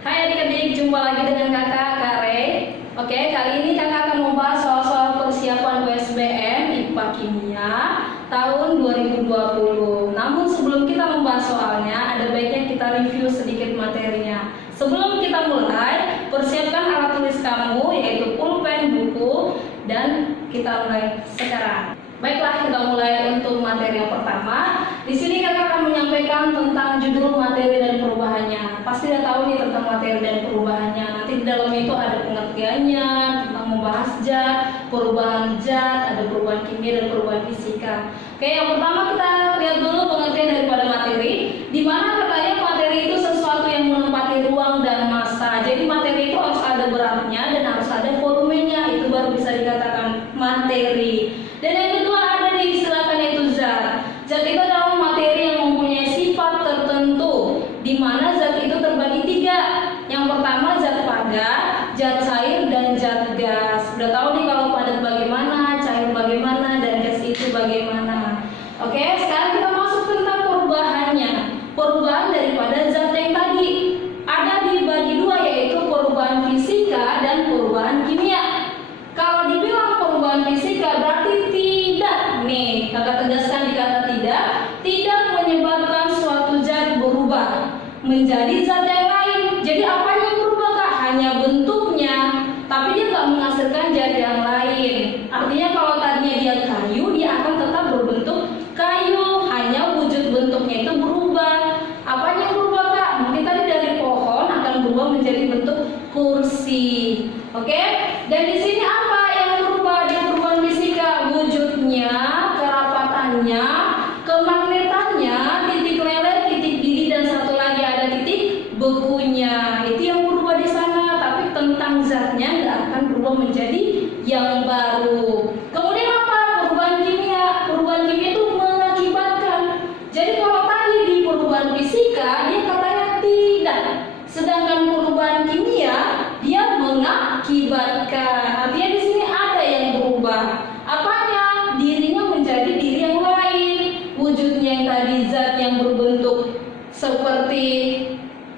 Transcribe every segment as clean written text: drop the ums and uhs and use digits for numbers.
Hai adik-adik, jumpa lagi dengan kakak Kak Rey. Oke, kali ini kakak akan membahas soal-soal persiapan USBN IPA Kimia tahun 2020. Namun sebelum kita membahas soalnya, ada baiknya kita review sedikit materinya. Sebelum kita mulai, persiapkan alat tulis kamu, yaitu pulpen, buku, dan kita mulai sekarang. Baiklah, kita mulai untuk materi yang pertama. Di sini kakak akan menyampaikan tentang judul materi dan perubahannya. Pasti udah tahu nih tentang materi dan perubahannya. Nanti di dalamnya itu ada pengertiannya, tentang membahas zat, perubahan zat, ada perubahan kimia dan perubahan fisika. Oke, yang pertama kita lihat dulu pengertian daripada materi. Di mana katanya materi itu sesuatu yang menempati ruang dan massa. Jadi materi itu harus ada beratnya dan harus ada volumenya. Itu baru bisa dikatakan materi. Dan yang kedua ada diistilahkan yaitu zat. Zat itu adalah materi yang mempunyai sifat tertentu, di mana zat itu terbagi tiga. Yang pertama zat padat, zat cair, dan zat gas. Udah tahu nih kalau padat bagaimana, cair bagaimana, dan gas itu bagaimana. Oke, sekarang kita masuk tentang perubahannya. Perubahan daripada zat yang tadi ada dibagi dua, yaitu perubahan fisika dan perubahan kimia. Kalau dibilang perubahan fisika berarti tidak, nih kakak tegaskan di kata tidak menyebabkan suatu zat berubah menjadi zat yang lain. Jadi apanya yang berubah kak? Hanya bentuknya, tapi dia nggak menghasilkan zat yang lain. Artinya kalau tadinya dia kayu, dia akan tetap berbentuk kayu, hanya wujud bentuknya itu berubah. Apanya yang berubah kak? Mungkin tadi dari pohon akan berubah menjadi bentuk kursi. Oke? Dan di sini apa yang berubah di perubahan fisika? Wujudnya, kerapatannya, kemagnetannya, titik lele, titik didih, dan satu lagi ada titik bekunya. Itu yang berubah di sana, tapi tentang zatnya nggak akan berubah menjadi yang baru. Kemudian apa? Perubahan kimia. Perubahan kimia itu mengakibatkan. Jadi kalau tadi di perubahan fisika dia katanya tidak, sedangkan perubahan kimia dia mengakibatkan. Artinya di sini ada yang berubah. Apanya? Dirinya menjadi diri yang lain. Wujudnya yang tadi zat yang berbentuk seperti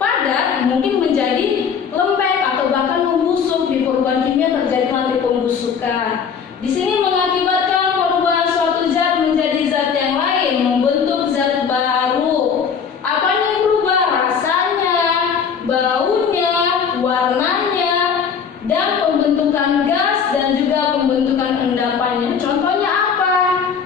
padat mungkin menjadi lembek atau bahkan membusuk. Di perubahan kimia terjadi nanti pembusukan. Di sini mengakibatkan perubahan suatu zat menjadi zat yang lain, membentuk zat baru. Apanya yang berubah? Rasanya, baunya, warnanya, dan pembentukan gas dan juga pembentukan endapannya. Contohnya apa?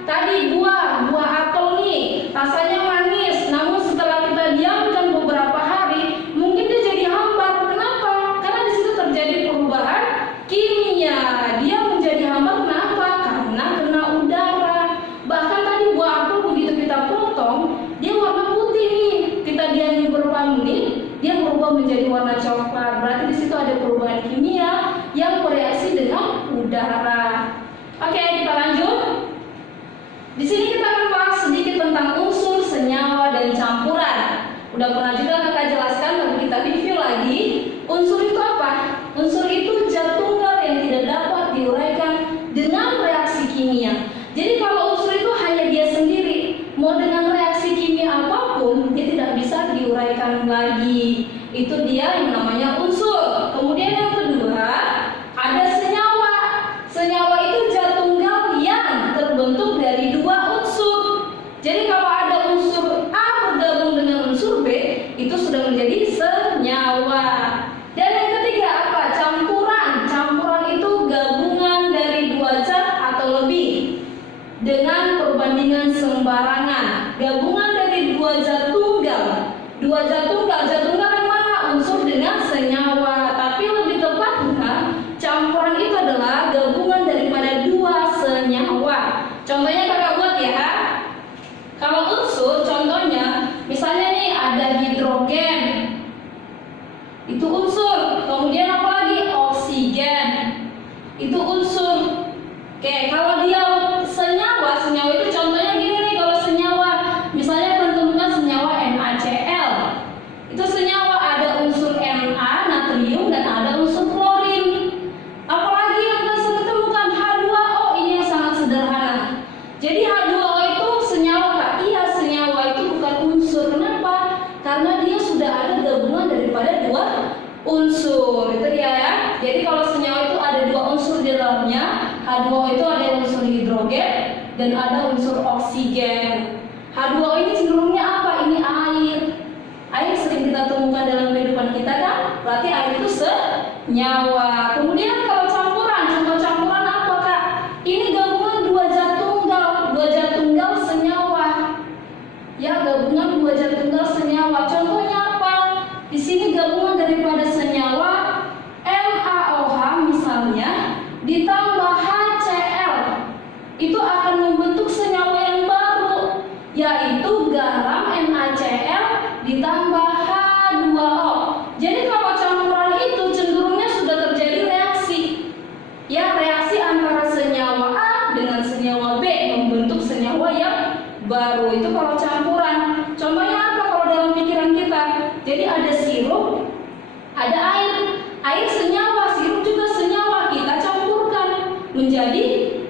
Tadi buah apel nih, rasanya manis, namun setelah kita diamkan beberapa hari, mungkin dia jadi hambar. Kenapa? Karena di situ terjadi perubahan kimia. Dia menjadi hambar kenapa? Karena kena udara. Bahkan tadi buah apel begitu kita potong, dia warna putih nih. Kita diam beberapa menit, dia berubah menjadi warna coklat. Berarti di situ ada perubahan kimia yang bereaksi dengan udara. Oke, kita lanjut. Di sini kita akan bahas sedikit tentang unsur, senyawa, dan campuran. Udah pernah juga kakak jelaskan, tapi kita review lagi. Unsur itu apa? Unsur itu zat tunggal yang tidak dapat diuraikan dengan reaksi kimia. Jadi kalau unsur itu hanya dia sendiri, mau dengan reaksi kimia apapun, dia tidak bisa diuraikan lagi. Itu dia yang namanya unsur. Kemudian yang kedua, ada senyawa. Senyawa itu zat tunggal yang terbentuk dari dua unsur. Jadi kalau ada unsur A bergabung dengan unsur B, itu sudah menjadi senyawa. Dan yang ketiga apa? Campuran. Campuran itu gabungan dari dua zat atau lebih dengan perbandingan sembarangan. Gabungan dari dua zat tunggal. Zat tunggal yang mana? Unsur dengan senyawa. Tapi lebih tepatnya, campuran itu adalah gabungan daripada dua senyawa. Contohnya kakak buat ya. Kalau unsur, contohnya, misalnya nih ada hidrogen, itu unsur. Kemudian apa lagi? Oksigen, itu unsur. Oke, kalau dia senyawa itu contohnya gini nih. Kalau senyawa, misalnya tentukan senyawa NaCl, itu senyawa ada unsur Na, natrium, dan ada unsur klorin. Apalagi yang bisa ditemukan H2O, ini yang sangat sederhana. Jadi H2O itu senyawa kak? Iya, senyawa itu bukan unsur. Kenapa? Karena dia sudah ada gabungan daripada dua unsur. Itu dia ya. Jadi kalau senyawa itu ada dua unsur di dalamnya. H2O itu ada unsur hidrogen dan ada unsur oksigen. H2O ini cenderungnya apa? Ini air. Air sering kita temukan dalam kehidupan kita kan? Berarti air itu senyawa. Kemudian kalau campuran, contoh campuran apa Kak? Ini gabungan dua zat tunggal senyawa. Ya, gabungan dua zat tunggal senyawa. Contohnya apa? Di sini gabungan daripada senyawa MaOH misalnya ditambah HCl. Itu akan membentuk senyawa yang baru, yaitu garam NaCl ditambah H2O. Jadi kalau campuran itu cenderungnya sudah terjadi reaksi. Ya, reaksi antara senyawa A dengan senyawa B membentuk senyawa yang baru. Itu kalau campuran. Contohnya apa kalau dalam pikiran kita? Jadi ada sirup, ada air. Air senyawa, sirup juga senyawa. Kita campurkan menjadi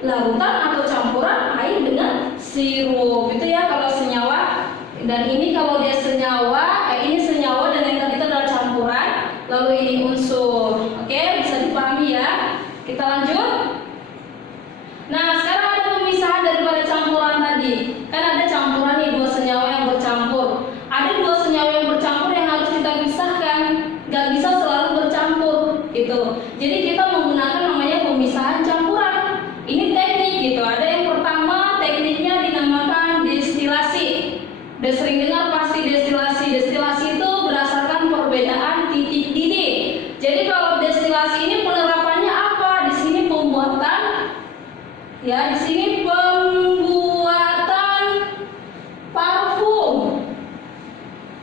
larutan atau campuran air dengan sirup. Itu ya kalau senyawa. Dan ini kalau dia senyawa, ini senyawa dan yang tadi itu adalah campuran. Lalu ini unsur. Oke, bisa dipahami ya. Kita lanjut. Nah, sekarang ada pemisahan daripada campuran tadi. Kan ada campuran nih, dua senyawa yang bercampur. Ada dua senyawa yang bercampur yang harus kita pisahkan. Gak bisa selalu bercampur gitu. Jadi kita menggunakan namanya pemisahan campuran. Ini teknik gitu. Ada yang pertama, tekniknya dinamakan destilasi. Udah sering dengar pasti destilasi. Destilasi itu berdasarkan perbedaan titik didih. Jadi kalau destilasi ini penerapannya apa? Di sini pembuatan, ya di sini pembuatan parfum.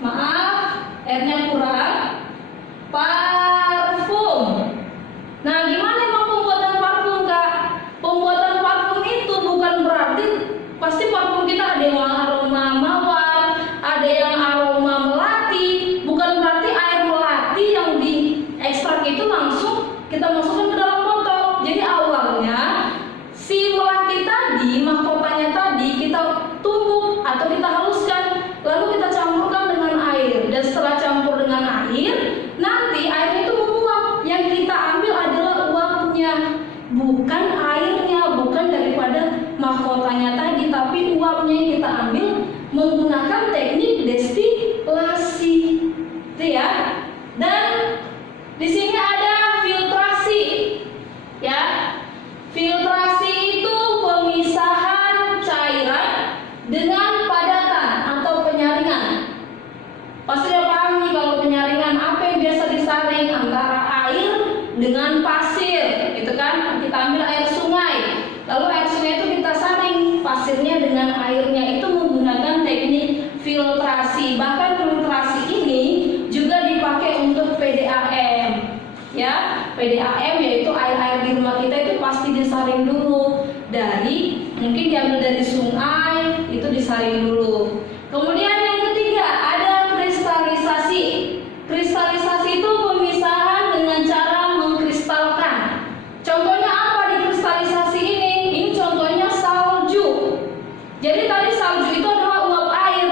Maaf, R-nya kurang. Parfum. Nah, gimana emang pembuatan parfum Kak? Pembuatan parfum itu bukan berarti pasti parfum kita ada yang aroma mawar, ada yang aroma melati. Bukan berarti air melati yang diekstrak itu langsung kita masukkan ke dalam botol. Jadi awalnya si melati tadi, mahkotanya tadi kita tumbuk atau kita haluskan, lalu kita campurkan dengan air. Dan setelah campur dengan air, nanti air itu menguap. Yang kita ambil adalah uapnya, bukan airnya, bukan daripada mahkotanya tadi, tapi uapnya yang kita ambil menggunakan teknik destilasi. Itu ya. Dan di sini ada filtrasi. Ya. Filtrasi itu pemisahan cairan dengan padatan atau penyaringan. Pasti udah paham nih kalau penyaringan apa yang biasa disaring antara air dengan pasir, gitu kan? Kita ambil air sungai, lalu air sungai itu kita saring pasirnya dengan airnya, itu menggunakan teknik filtrasi. Bahkan filtrasi ini juga dipakai untuk PDAM. Ya, PDAM yaitu air-air di rumah kita itu pasti disaring dulu dari, mungkin diambil dari sungai, itu disaring dulu. Kemudian yang ketiga ada kristalisasi. Kristalisasi itu pemisahan dengan cara mengkristalkan. Contohnya apa di kristalisasi ini? Ini contohnya salju. Jadi tadi salju itu adalah uap air,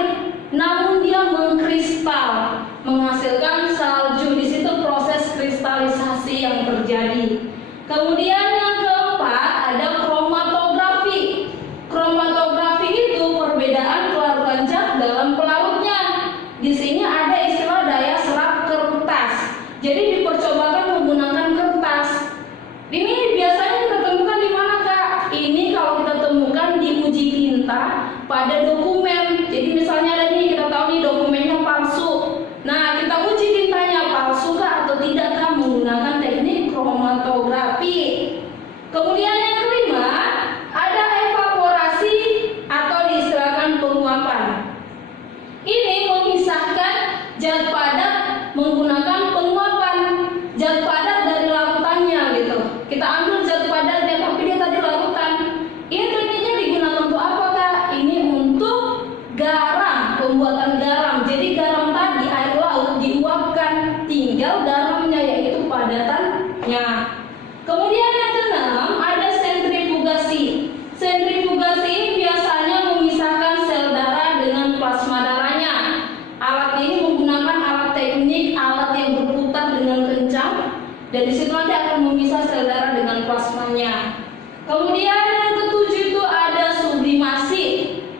namun dia mengkristal, menghasilkan salju. Di situ proses kristalisasi yang terjadi. Kemudian yang keempat ada kromatografi. Kromatografi itu perbedaan kelarutan zat dalam pelarutnya. Di sini ada istilah daya serap kertas. Jadi dipercobakan menggunakan kertas. Ini biasanya kita temukan di mana Kak? Ini kalau kita temukan di uji tinta pada dokumen. Jadi misalnya ada nih, kita tahu nih dokumennya palsu. Nah, kita uji tintanya palsu kah atau tidak kah menggunakan teknik kromatografi. Kemudian yang kelima ada evaporasi atau diistilahkan penguapan. Ini memisahkan zat padat menggunakan penguapan. Zat padat dari larutannya gitu. Kita ambil zat padatnya tapi dia tadi larutan. Ini tekniknya digunakan untuk apa Kak? Ini untuk garam, pembuatan garam. Jadi garam tadi air laut diuapkan, tinggal garamnya yaitu padatannya. Kemudian yang keenam ada Dan di situ nanti akan memisah sel darah dengan plasmanya. Kemudian yang ketujuh itu ada sublimasi.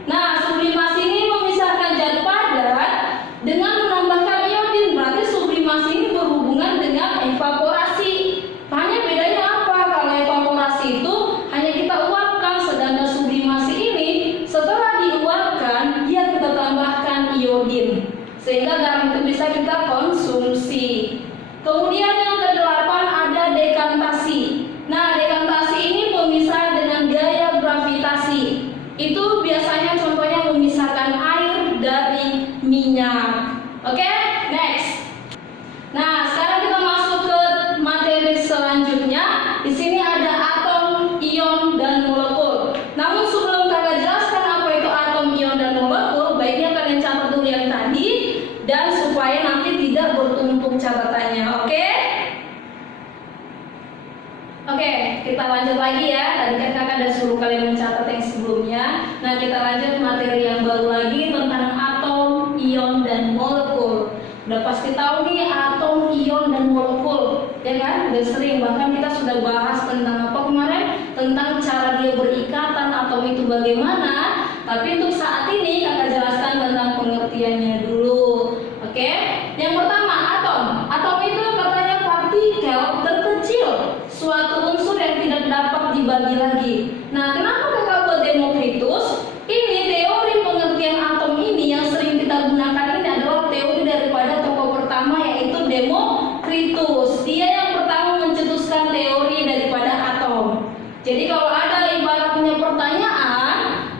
Nah, sublimasi ini memisahkan zat padat dengan menambahkan iodin. Berarti sublimasi ini berhubungan dengan evaporasi. Hanya bedanya apa? Kalau evaporasi itu hanya kita uapkan, sedangkan sublimasi ini setelah diuapkan dia kita tambahkan iodin sehingga garam itu bisa kita konsumsi. Kemudian yang kedelapan ada dekantasi. Nah, dekantasi ini pemisah dengan gaya gravitasi. Itu biasanya contohnya memisahkan air dari minyak. Oke, next. Nah, sekarang kita masuk ke materi selanjutnya. Di sini ada atom, ion, dan molekul. Namun sebelum kakak jelaskan apa itu atom, ion, dan molekul, baiknya kalian catat dulu yang tadi dan supaya nanti tidak bertumpuk catatannya. Oke? Oke, kita lanjut lagi ya. Tadi kan kakak udah suruh kalian mencatat yang sebelumnya. Nah, kita lanjut materi yang baru lagi tentang atom, ion, dan molekul. Udah pasti tahu nih atom, ion, dan molekul, ya kan? Udah sering, bahkan kita sudah bahas tentang apa kemarin? Tentang cara dia berikatan atom itu bagaimana. Tapi untuk saat ini kakak jelaskan tentang pengertiannya dulu. Oke? Yang pertama, atom. Atom itu katanya partikel terkecil, suatu unsur yang tidak dapat dibagi lagi. Nah, kenapa kakak buat Demokritus? Ini teori pengertian atom ini yang sering kita gunakan ini adalah teori daripada tokoh pertama, yaitu Demokritus. Dia yang pertama mencetuskan teori daripada atom. Jadi kalau ada ibaratnya pertanyaan,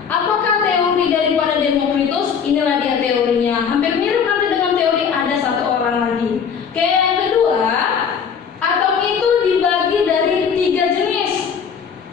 apakah teori daripada Demokritus? Inilah dia teorinya. Hampir mirip nanti dengan teori ada satu orang lagi. Oke, yang kedua, atom itu dibagi dari 3 jenis.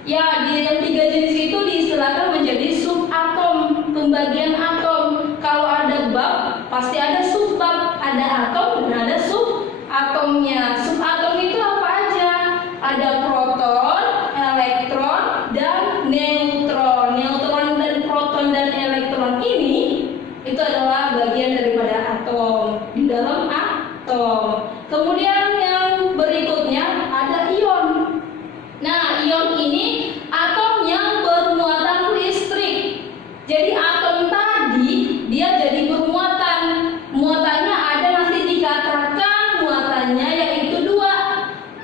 Ya, di dalam 3 jenis itu diistilahkan menjadi subatom, pembagian atom. Kalau ada bab, pasti ada subbab, ada atom dan ada subatomnya. Subatom itu apa aja? Ada proton, elektron, dan neutron. Neutron dan proton dan elektron ini itu adalah bagian daripada atom di dalam atom. Kemudian yang berikutnya ada ion. Nah, ion ini atom yang bermuatan listrik. Jadi atom tadi dia jadi bermuatan. Muatannya ada nanti dikatakan muatannya yaitu 2.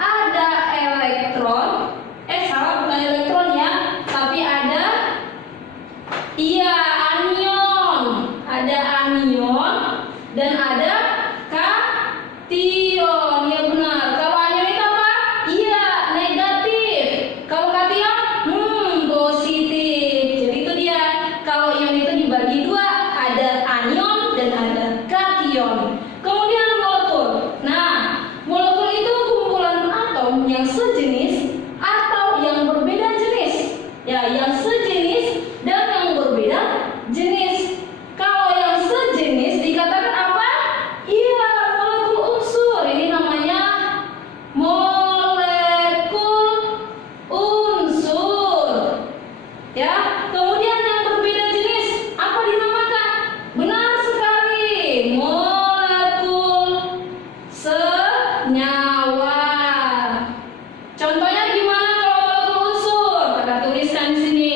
Ada elektron, salah, bukan elektron ya, tapi ada anion. Ada anion dan ada kation. Ya benar. Kalau anion itu apa? Iya, negatif. Kalau kation, positif. Jadi itu dia. Kalau ion itu dibagi 2, ada anion dan ada kation. Kemudian molekul. Nah, molekul itu kumpulan atom yang sejenis atau yang berbeda jenis. Ya, yang sejenis dan yang berbeda jenis. Kalau yang sejenis dikatakan apa? Iya, molekul unsur. Ini namanya molekul unsur. Ya, kemudian yang berbeda jenis apa dinamakan? Benar sekali, molekul senyawa. Contohnya gimana kalau molekul unsur? Kita tuliskan di sini.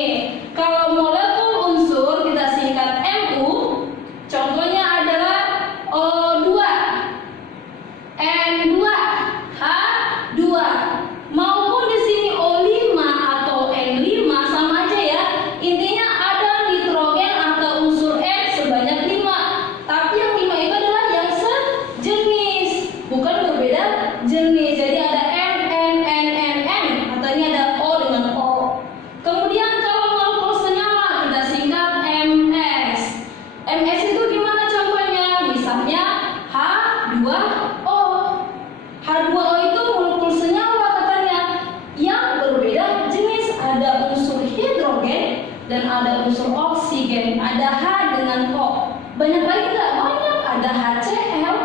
Kalau molekul unsur kita singkat Mu. Contohnya adalah O2, N2, H2. Maupun di sini O5 atau N5 sama aja ya. Intinya ada nitrogen atau unsur N sebanyak 5. Tapi yang 5 itu adalah yang sejenis, bukan berbeda jenis. Jadi ada N, atau ini ada O dengan O. Kemudian kalau molekul senyawa kita singkat Ms. Ms itu gimana contohnya? Misalnya H2O. H2O itu molekul senyawa katanya yang berbeda jenis. Ada unsur hidrogen dan ada unsur oksigen. Ada H dengan O. Banyak lagi nggak? Banyak. Ada HCl,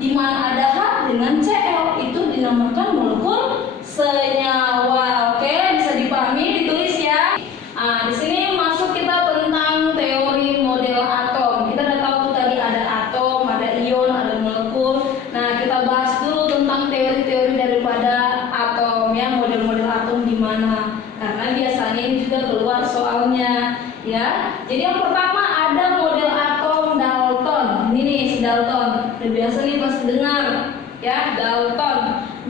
di mana ada H dengan Cl. Itu dinamakan molekul senyawa. Oke, bisa dipahami, ditulis ya. Nah, di sini masuk kita tentang teori model atom. Kita udah tahu tuh tadi ada atom, ada ion, ada molekul. Nah, kita bahas dulu tentang teori-teori daripada ya. Jadi yang pertama ada model atom Dalton. Ini nih si Dalton. Udah biasa nih pas dengar ya, Dalton.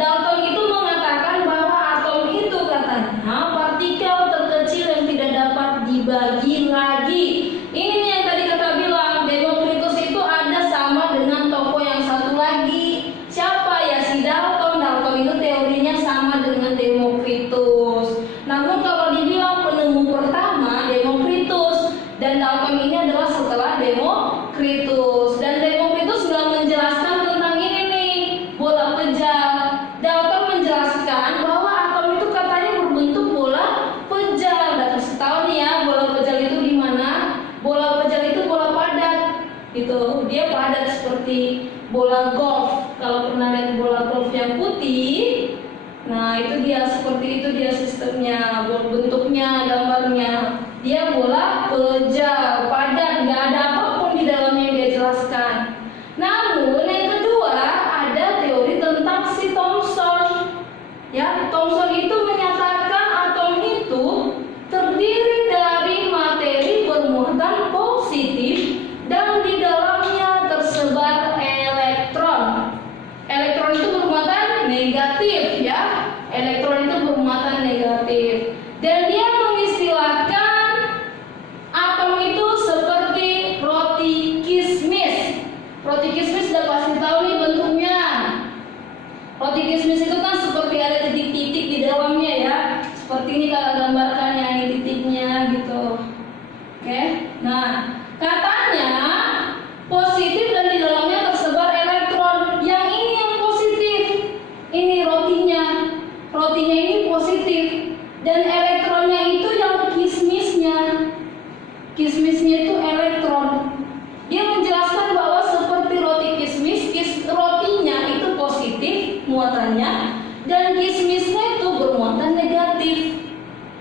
Dalton itu mengatakan bahwa atom itu katanya partikel terkecil yang tidak dapat dibagi lagi. Ini nih yang tadi kakak bilang, Demokritus itu ada sama dengan tokoh yang satu lagi. Siapa ya? Si Dalton. Dalton itu teorinya sama dengan Demokritus. Namun kalau dibilang penemu pertama Demokritus, dan Dalton ini adalah setelah Demokritus. Dan Demokritus sudah menjelaskan tentang ini nih, bola pejal. Dalton menjelaskan bahwa atom itu katanya berbentuk bola pejal. Dan kasih tahu nih ya, bola pejal itu di mana? Bola pejal itu bola padat. Itu dia padat seperti bola golf. Kalau pernah lihat bola golf yang putih, nah itu dia, seperti itu dia sistemnya, bentuknya, gambarnya. Dia bola pejal, padat, nggak ada apapun di dalamnya yang dia jelaskan. Namun yang kedua ada teori tentang si Thomson. Ya, Thomson itu menyatakan atom itu terdiri dari materi bermuatan positif dan di dalamnya tersebar elektron. Elektron itu bermuatan negatif ya. Elektron itu bermuatan negatif. Dan dia mengistilahkan atom itu seperti roti kismis. Roti kismis udah pasti tahu nih bentuknya. Roti kismis itu kan seperti ada titik-titik di dalamnya ya. Seperti ini kalau gambarkan ya, ini titiknya gitu. Oke. Nah, katanya positif dan di dalamnya tersebar elektron. Yang ini yang positif. Ini rotinya. Rotinya ini positif. Dan elektronnya itu yang kismisnya. Kismisnya itu elektron. Dia menjelaskan bahwa seperti roti kismis, rotinya itu positif muatannya dan kismisnya itu bermuatan negatif.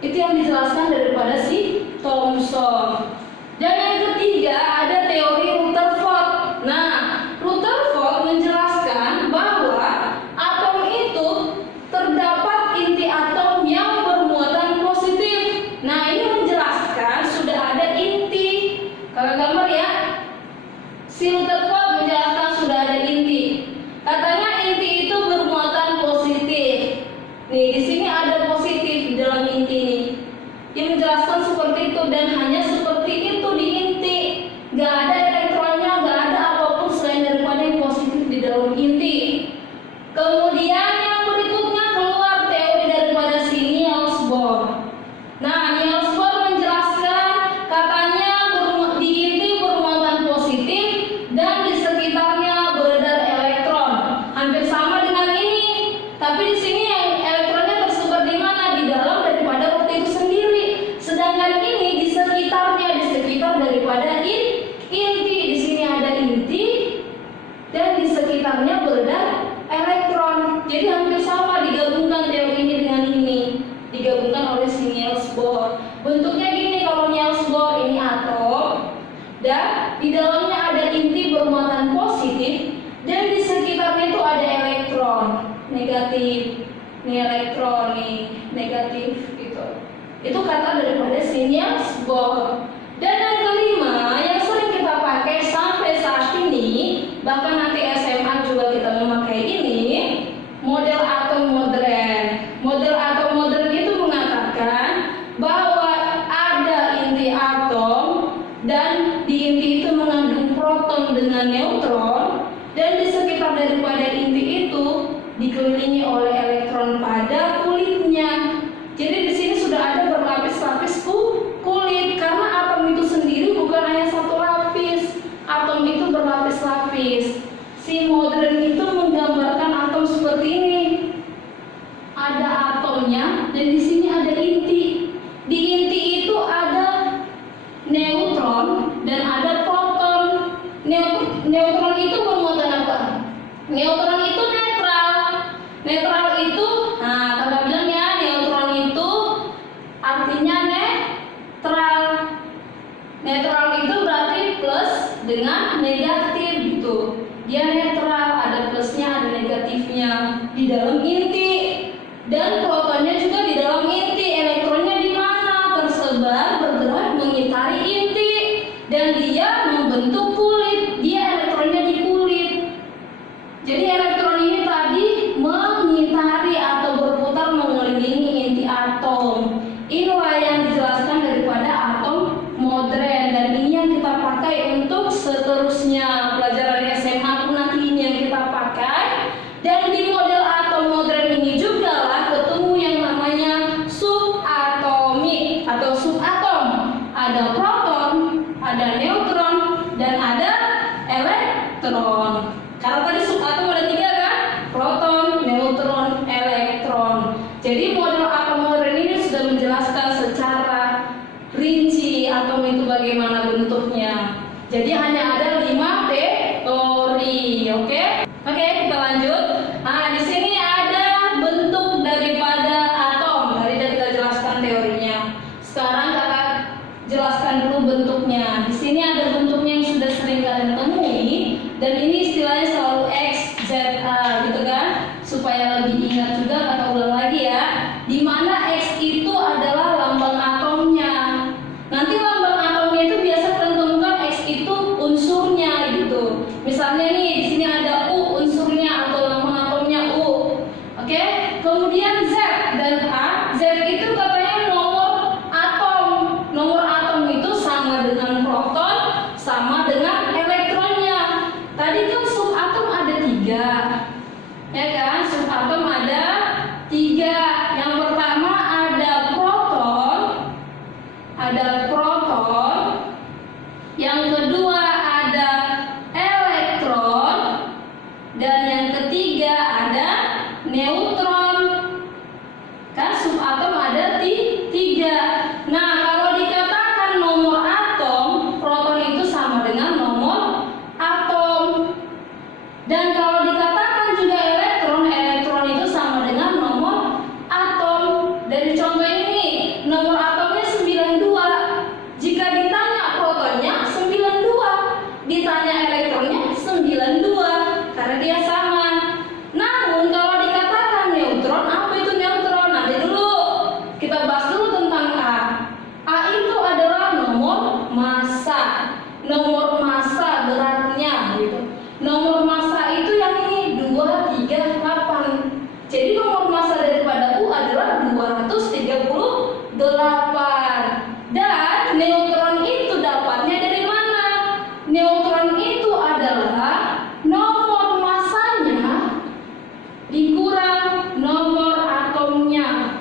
Itu yang dijelaskan daripada si Thomson. Dan yang ketiga ada teori Rutherford. Nah, Rutherford menjelaskan bahwa atom itu terdapat inti atom yang bermuatan positif. Nah, ini menjelaskan sudah ada inti. Kalau gambar ya, si Rutherford menjelaskan sudah ada inti. Katanya inti itu bermuatan positif. Nih, di sini ada positif di dalam inti ini. Dia menjelaskan seperti itu dan hanya seperti itu di inti. Gak ada elektronnya, gak ada apapun selain daripada yang positif di dalam inti. Kemudian yang berikutnya keluar teori daripada si Niels Bohr. Nah, Niels Bohr menjelaskan katanya di inti bermuatan positif dan di sekitarnya beredar elektron. Hampir sama dengan ini, tapi di sini yang elektronnya tersebar di mana? Di dalam daripada roti itu sendiri. Sedangkan ini di sekitarnya, di sekitar daripada inti. Di sini ada inti dan di sekitarnya beredar elektron. Jadi hampir sama, digabungkan teori ini dengan ini. Digabungkan oleh si Niels Bohr. Bentuknya gini, kalau Niels Bohr ini atom dan di dalamnya ada inti bermuatan positif dan di sekitarnya itu ada elektron negatif. Ini elektron nih negatif gitu. Itu kata daripada si Niels Bohr. Dan yang kelima yang sering kita pakai sampai saat ini, bahkan nanti SMA juga kita memakai ini, model atom modern. Model atom modern itu mengatakan bahwa ada inti atom dan di inti itu mengandung proton dengan neutron dan di sekitar daripada inti itu dikelilingi oleh elektron pada kulitnya. Jadi di sini sudah ada berlapis-lapis kulit karena atom itu sendiri bukan hanya satu lapis. Atom itu berlapis-lapis. Si modern itu menggambarkan atom seperti ini. Ada atomnya dan di sini ada inti. Di inti itu ada neutron dan ada proton. Neutron itu bermuatan apa? Neutron itu netral. Netral itu, nah kakak bilang ya, neutron itu artinya netral. Netral itu berarti plus dengan negatif gitu. Dia netral, ada plusnya, ada negatifnya di dalam inti. Dan protonnya juga di dalam inti. Elektronnya di mana? Tersebar bergerak mengitari Inilah yang dijelaskan daripada atom modern, dan ini yang kita pakai untuk seterusnya pelajaran SMA pun nanti ini yang kita pakai. Dan di model atom modern ini juga lah ketemu yang namanya subatomik atau subatom. Ada proton, ada neutron, dan ada elektron. Karena tadi subatom ada 3 kan? Proton, neutron, elektron. Jadi model atom modern ini sudah menjelaskan secara rinci atom itu bagaimana bentuknya. Jadi hanya ada 5 teori, oke? Oke, kita lanjut. Nah, di sini ada bentuk daripada atom. Tadi sudah kita jelaskan teorinya. Sekarang kakak jelaskan dulu bentuknya. Di sini ada bentuknya yang sudah sering kalian temui, dan ini istilahnya selalu X, Z, A, gitu kan? Supaya lebih ingat juga, kakak ulang lagi ya. Di mana X itu adalah lambang atomnya. Nanti lambang atomnya itu biasa kalian temukan X itu unsurnya gitu. Misalnya nih di sini ada U unsurnya atau lambang atomnya U. Oke? Kemudian Z dan A. Z itu katanya nomor atom. Nomor atom itu sama dengan proton, sama dengan elektronnya. Tadi kan subatom ada 3. Ya kan? Subatom ada 3. Yang pertama ada proton. Yang kedua ada elektron, dan yang ketiga ada neutron. Kan subatom ada 3. Nah, kalau dikatakan nomor atom, proton itu sama dengan nomor atom. Dan kalau dikatakan juga elektron, elektron itu sama dengan nomor atom. Dari contoh ini, nomor atomnya 92. Jika ditanya protonnya 92, ditanya elektronnya 92, karena dia sama. Namun kalau dikatakan neutron, apa itu neutron? Nanti dulu kita bahas dulu tentang A. A itu adalah nomor massa. Nomor massa beratnya gitu. Nomor massa itu yang ini 238. Jadi nomor massa daripada U adalah 238. Dan neutron itu dapatnya dari mana? Neutron itu adalah nomor massanya dikurang nomor atomnya.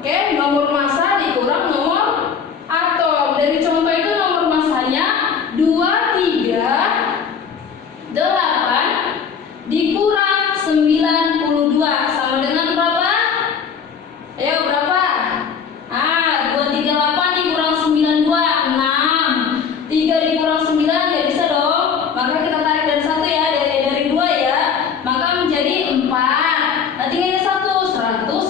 Oke, nomor massa dikurang nomor atom. Dari contoh itu nomor massanya 238 dikurang 92 sama dengan berapa? Ayo berapa? 238 dikurang 92, 6. 3 dikurang 9 nggak bisa dong. Maka kita tarik dari 1 ya, dari 2 ya. Maka menjadi 4. Nanti ini 146.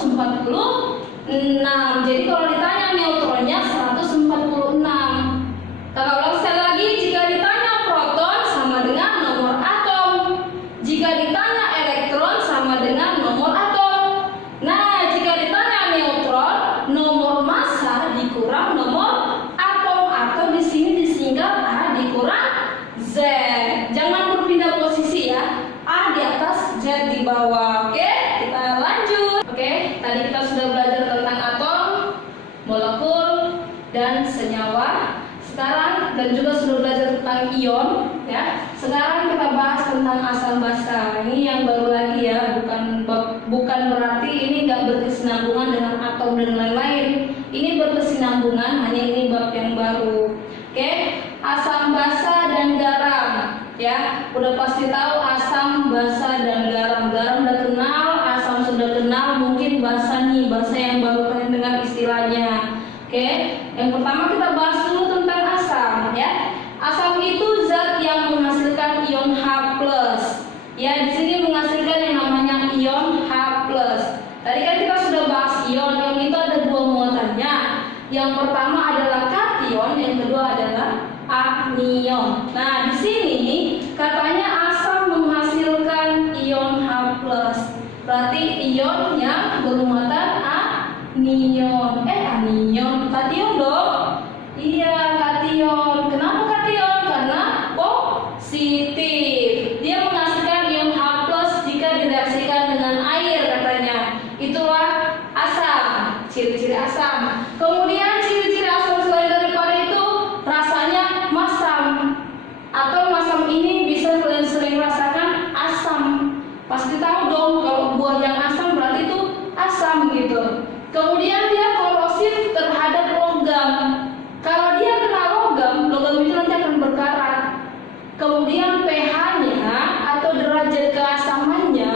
Jadi kalau ditanya neutronnya 146. Kakak ulang sekali lagi, jika ditanya proton sama dengan nomor atom. Jika ditanya elektron sama dengan nomor atom. Nah, jika ditanya neutron, nomor massa dikurang nomor atom, atau di sini disingkat A dikurang Z. Jangan berpindah posisi ya. A di atas, Z di bawah. Oke, kita lanjut. Oke, tadi kita sudah belajar tentang atom, molekul, dan senyawa. Sekarang dan juga sudah belajar tentang ion ya. Sekarang kita bahas tentang asam basa. Ini yang baru lagi ya, bukan berarti ini nggak berkesinambungan dengan atom dan lain-lain. Ini berkesinambungan, hanya ini bab yang baru. Oke, asam basa dan garam ya. Udah pasti tahu asam, basa, dan garam. Garam udah kenal, asam sudah kenal, mungkin basa nih, basa yang baru kalian dengar istilahnya. Oke, yang pertama kita bahas dulu tentang asam ya. Asam itu zat yang menghasilkan ion H+. Ya, di sini menghasilkan yang namanya ion H+. Tadi kan kita sudah bahas ion. Ion itu ada 2 muatannya. Yang pertama adalah kation, yang kedua adalah anion. Nah, di sini katanya asam menghasilkan ion H+. Berarti ion yang bermuatan anion. Anion, kation dong. Iya, kation. Kenapa kation? Karena positif. Dia menghasilkan ion H+ jika direaksikan dengan air katanya. Itulah asam. Ciri-ciri pasti tahu dong kalau buah yang asam berarti itu asam gitu. Kemudian dia korosif terhadap logam. Kalau dia kena logam, logam itu nanti akan berkarat. Kemudian pH-nya atau derajat keasamannya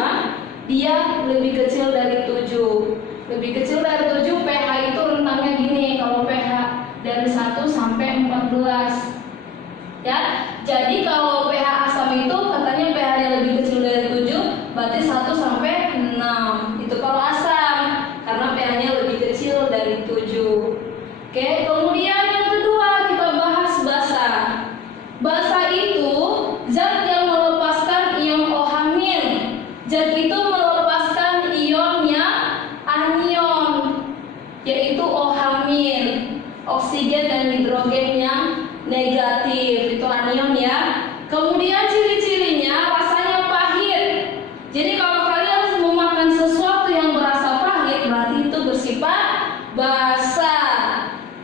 dia lebih kecil dari 7. Lebih kecil dari 7, pH itu rentangnya gini. Kalau pH dari 1 sampai 14. Ya, jadi kalau pH asam itu katanya pH-nya lebih kecil dari 7, berarti 1 sampai 6. Itu kalau asam, karena pH-nya lebih kecil dari 7. Oke, kemudian yang kedua kita bahas basa. Basa itu zat yang melepaskan ion OH-. Zat itu melepaskan ionnya anion, yaitu OH-, oksigen dan hidrogen yang negatif, itu anion ya. Kemudian ciri-cirinya rasanya pahit. Jadi kalau kalian mau makan sesuatu yang berasa pahit, berarti itu bersifat basa.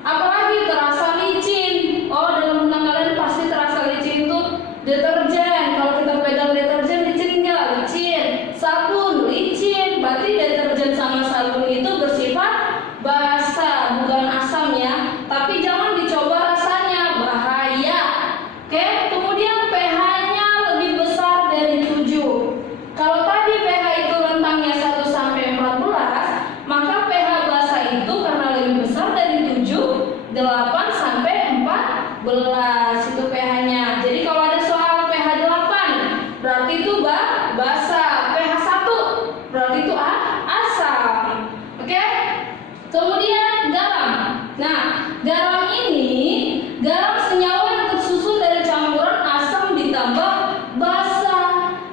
Apalagi terasa licin. Oh, dalam benak kalian pasti terasa licin itu deterjen. Kalau kita pegang deterjen licin nggak? Licin. Sabun licin. Berarti deterjen sama sabun itu bersifat basa, bukan asam ya. Tapi jangan dicoba rasanya, bahaya. Oke, kemudian pH-nya lebih besar dari 7. Kalau tadi pH itu rentangnya 1 sampai 14, maka pH basa itu karena lebih besar dari 7, 8 sampai 14 itu pH-nya. Jadi kalau ada soal pH 8, berarti itu basa. pH 1 berarti itu asam. Oke? Kemudian garam. Nah, garam ini senyawa yang tersusun dari campuran asam ditambah basa.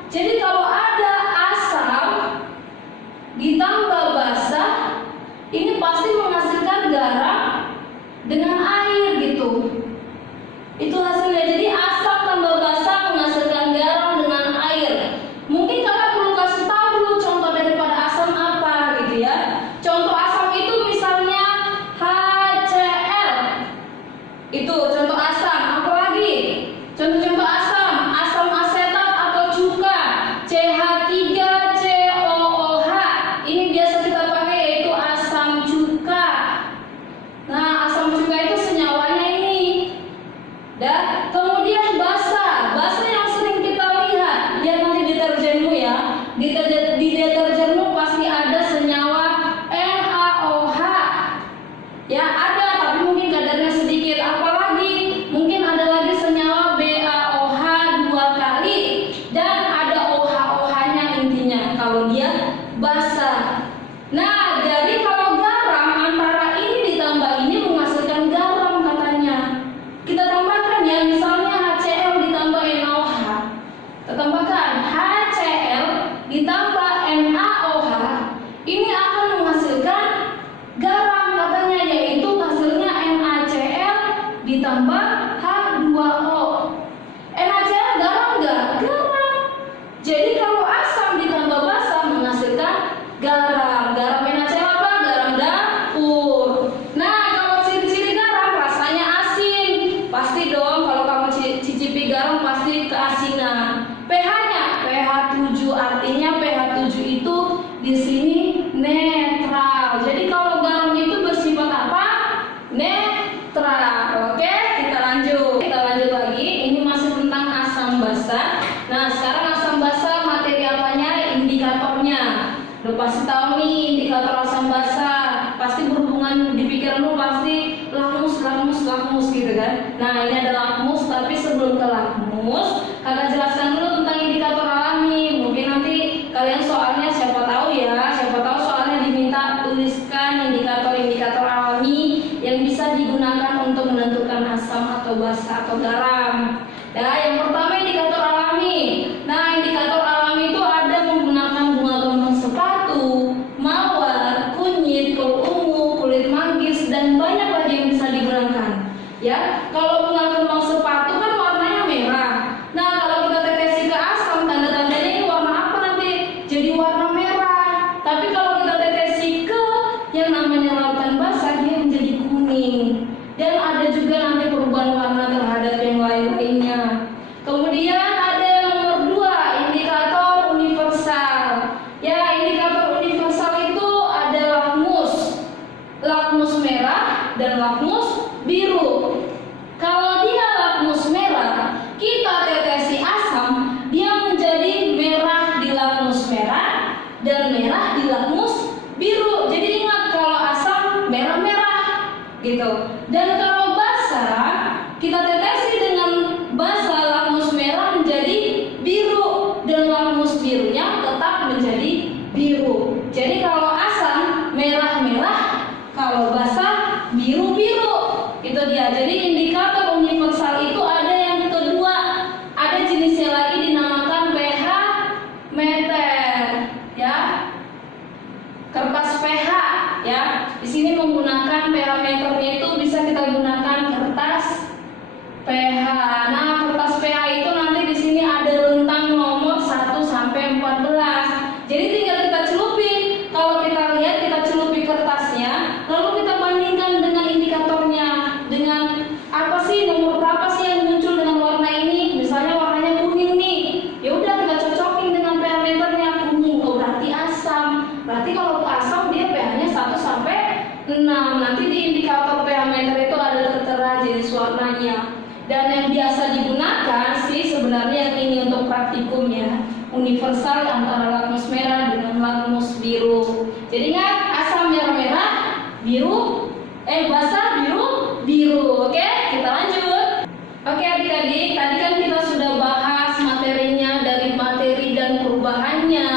Jadi kalau ada asam ditambah basa, ini pasti menghasilkan garam dengan air gitu. Itu hasilnya. Jadi asam tambah basa menghasilkan garam dengan air. Mungkin kakak perlu kasih tahu dulu contoh daripada asam apa gitu ya. Contoh asam itu misalnya HCl. Itu contoh asam. Apalagi contoh-contoh asam, asam asetat atau cuka, CH3COOH. Ini biasa kita pakai yaitu asam cuka. Nah, asam cuka itu senyawanya ini. Dan kemudian basa. Basa yang sering kita lihat nanti deterjenmu ya. Di deterjenmu pasti ada senyawa NaOH. Ya, ada, tapi mungkin kadarnya sedikit. Apalagi mungkin ada lagi senyawa BaOH 2 kali dan ada OH-OH-nya intinya kalau dia basa. Nah, jadi kalau garam antara ini ditambah ini menghasilkan garam katanya. Kita tambahkan ya, misalnya HCl ditambah NaOH. Kita tambahkan HCl ditambah NaOH. Ini akan menghasilkan garam katanya, yaitu hasilnya NaCl ditambah H2O. NaCl garam enggak? Garam. Jadi kalau asam ditambah basa menghasilkan garam. Garam NaCl apa? Garam dapur. Nah, kalau ciri-ciri garam rasanya asin. Pasti dong kalau kamu cicipi garam pasti keasinan. pH-nya pH 7, artinya pH 7 itu di sini netral. Jadi kalau garam itu bersifat apa? Netral. Oke, kita lanjut lagi. Ini masih tentang asam basa. Nah, sekarang asam basa materi apanya? Indikatornya. Udah pasti tahu nih indikator asam basa. Pasti berhubungan di pikiranmu pasti lakmus gitu kan. Nah, ini ada lakmus, tapi sebelum ke lakmus, kakak jelaskan dulu tentang indikator alami. Mungkin nanti kalian soalnya siapa tahu soalnya diminta tuliskan indikator alami yang bisa digunakan untuk menentukan asam atau basa atau garam. Nah, yang pertama indikator alami. Nah, indikator alami itu ada menggunakan bunga kembang sepatu, mawar, kunyit, kulit ungu, kulit manggis, dan banyak lagi yang bisa digunakan. Ya, kalau bunga kembang sepatu kan warnanya merah. Nah, kalau kita tetesi ke asam, tanda-tandanya ini warna apa nanti? Jadi gitu. Dan kalau basa, kita tetesi dengan basa, lakmus merah menjadi biru dan lakmus birunya tetap menjadi biru. Jadi kalau asam merah-merah, kalau basa biru-biru. Itu dia. Jadi indikator universal itu ada yang kedua, ada jenisnya lagi dinamakan pH meter, ya. Kertas pH, ya. Di sini menggunakan pH meternya itu bisa kita gunakan kertas pH. Nah, kertas pH itu nanti di sini ada rentang nomor 1 sampai 14. Jadi tinggal kita celupin. Kalau kita lihat, kita celupi kertasnya, lalu kita bandingkan dengan indikatornya. Dengan apa sih, nomor berapa sih yang muncul dengan warna ini? Misalnya warnanya kuning nih. Ya udah, kita cocokin dengan pH meternya, kuning. Oh, berarti asam. Berarti kalau asam dia pH-nya 1 sampai 6. Nanti di indikator pH meter itu ada tertera jenis warnanya. Dan yang biasa digunakan sih sebenarnya yang ini untuk praktikumnya, universal antara lakmus merah dengan lakmus biru. Jadi ingat, asam merah-merah, biru, basa biru. Oke, kita lanjut. Oke adik-adik, tadi kan kita sudah bahas materinya, dari materi dan perubahannya,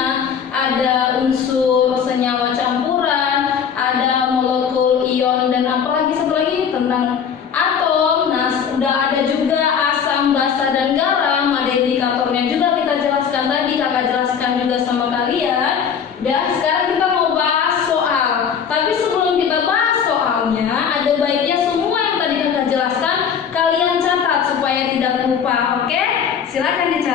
ada unsur senyawa campuran, ada molekul ion, dan apalagi satu lagi tentang atom. Nah, udah ada juga asam, basa, dan garam. Ada indikatornya juga kita jelaskan tadi, kakak jelaskan juga sama kalian. Dan sekarang kita mau bahas soal. Tapi sebelum kita bahas soalnya, ada baiknya semua yang tadi kakak jelaskan kalian catat supaya tidak lupa. Oke? Silakan dicatat.